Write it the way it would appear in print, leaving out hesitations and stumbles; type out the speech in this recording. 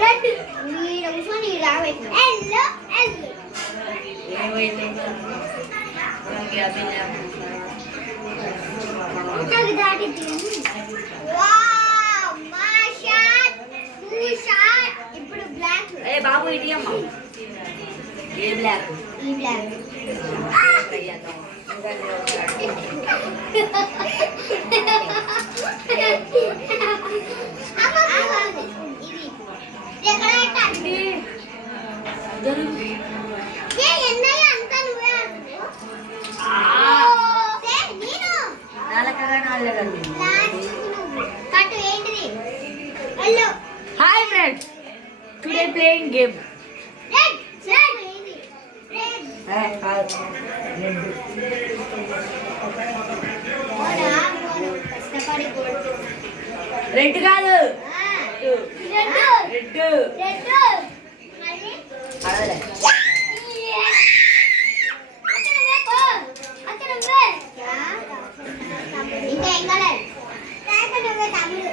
Red మీరు కూర్చొని ఇలా పెట్టు ఎల్లో ఎల్లో ఏమైంది ఇంకా దాటి వావ్ మా షాట్ టూ షాట్ ఇప్పుడు బ్లాక్ ఏ బాబు ఇడియమ్మ ఏ బ్లాక్ ఈ black Hi friends, today playing game. Red కాదు ఇంకా ఇంకా లేదు తమ్ముడు